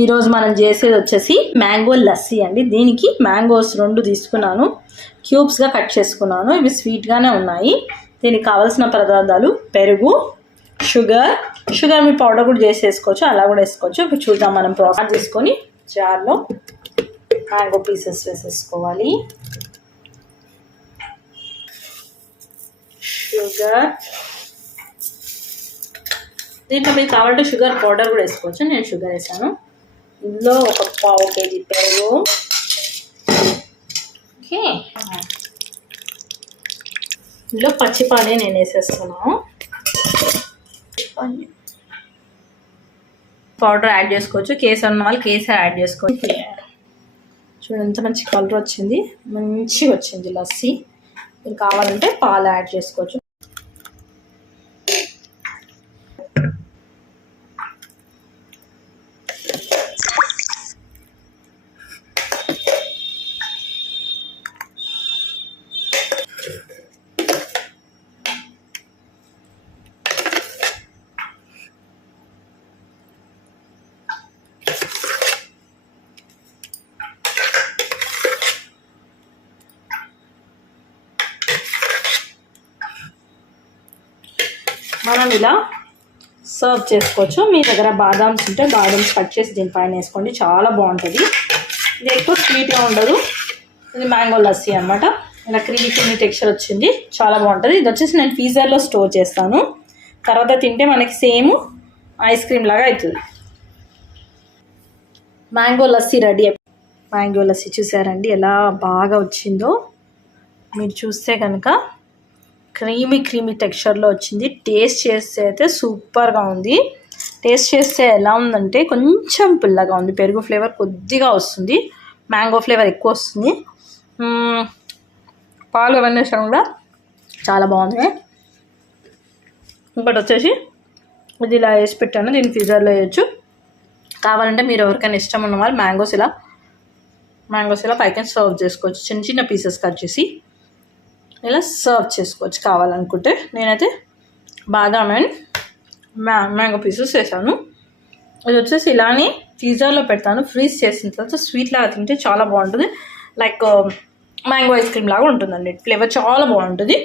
ఈరోజు మనం చేసేది వచ్చేసి మ్యాంగో లస్సీ అండి. దీనికి మ్యాంగోస్ రెండు తీసుకున్నాను. క్యూబ్స్గా కట్ చేసుకున్నాను. ఇవి స్వీట్గానే ఉన్నాయి. దీనికి కావాల్సిన పదార్థాలు పెరుగు షుగర్. షుగర్ మీ పౌడర్ కూడా చేసేసుకోవచ్చు అలా కూడా వేసుకోవచ్చు. ఇప్పుడు చూద్దాం మనం ప్రాసెస్. తీసుకొని జార్లో మ్యాంగో పీసెస్ వేసేసుకోవాలి. షుగర్. దీంట్లో మీకు కావాలంటే షుగర్ పౌడర్ కూడా వేసుకోవచ్చు. నేను షుగర్ వేసాను. ఇందులో ఒక పావు కేజీ పెరుగు. ఓకే. ఇందులో పచ్చిపాని నేను వేసేస్తున్నాను పౌడర్ యాడ్ చేసుకోవచ్చు. కేసర్ ఉన్న వాళ్ళు కేసర్ యాడ్ చేసుకోవచ్చు చూడండి ఎంత మంచి కలర్ వచ్చింది. మంచిగా వచ్చింది లస్సీ. మీరు కావాలంటే పాలు యాడ్ చేసుకోవచ్చు. మనం ఇలా సర్వ్ చేసుకోవచ్చు. మీ దగ్గర బాదామ్స్ ఉంటే బాదామ్స్ కట్ చేసి దీనిపైన వేసుకోండి. చాలా బాగుంటుంది. ఇది ఎక్కువ స్వీట్గా ఉండదు. ఇది మ్యాంగో లస్సీ అనమాట ఇలా క్రీమీ క్రీమీ టెక్స్చర్ వచ్చింది. చాలా బాగుంటుంది. ఇది వచ్చేసి నేను ఫ్రీజర్లో స్టోర్ చేస్తాను. తర్వాత తింటే మనకి సేమ్ ఐస్ క్రీమ్ లాగా అవుతుంది mango lassi ready mango lassi చూసారండి? ఎలా బాగా వచ్చిందో. మీరు చూస్తే కనుక క్రీమీ క్రీమీ టెక్స్చర్లో వచ్చింది. టేస్ట్ చేస్తే అయితే సూపర్గా ఉంది. టేస్ట్ చేస్తే ఎలా ఉందంటే కొంచెం పుల్లగా ఉంది. పెరుగు ఫ్లేవర్ కొద్దిగా వస్తుంది. మ్యాంగో ఫ్లేవర్ ఎక్కువ వస్తుంది. పాలు అవన్నీ వేసాను కూడా చాలా బాగుంది ఇంకోటి వచ్చేసి ఇది ఇలా వేసి పెట్టాను. దీన్ని ఫ్రీజర్లో వేయచ్చు. కావాలంటే మీరు ఎవరికైనా ఇష్టం ఉన్న వాళ్ళు మ్యాంగోస్ ఇలా మ్యాంగోస్ ఇలా పైకి సర్వ్ చేసుకోవచ్చు. చిన్న చిన్న పీసెస్ కట్ చేసి. ఇలా సర్వ్ చేసుకోవచ్చు కావాలనుకుంటే. నేనైతే బాదాం అండ్ మ్యా మ్యాంగో పీసెస్ వేసాను ఇది వచ్చేసి ఇలానే ఫ్రీజర్లో పెడతాను. ఫ్రీజ్ చేసిన తర్వాత స్వీట్ లాగా తింటే చాలా బాగుంటుంది. లైక్ మ్యాంగో ఐస్ క్రీమ్ లాగా ఉంటుందండి. ఫ్లేవర్ చాలా బాగుంటుంది.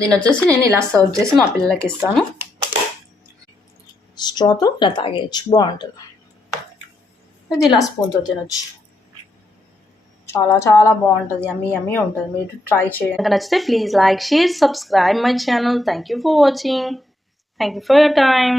దీని వచ్చేసి నేను ఇలా సర్వ్ చేసి మా పిల్లలకి ఇస్తాను. స్ట్రాతో ఇలా తాగేయచ్చు. బాగుంటుంది. ఇది ఇలా స్పూన్తో తినొచ్చు. చాలా చాలా బాగుంటుంది అమ్మీ అమ్మీ ఉంటుంది. మీరు ట్రై చేయండి. నచ్చితే please like share subscribe my channel thank you for watching thank you for your time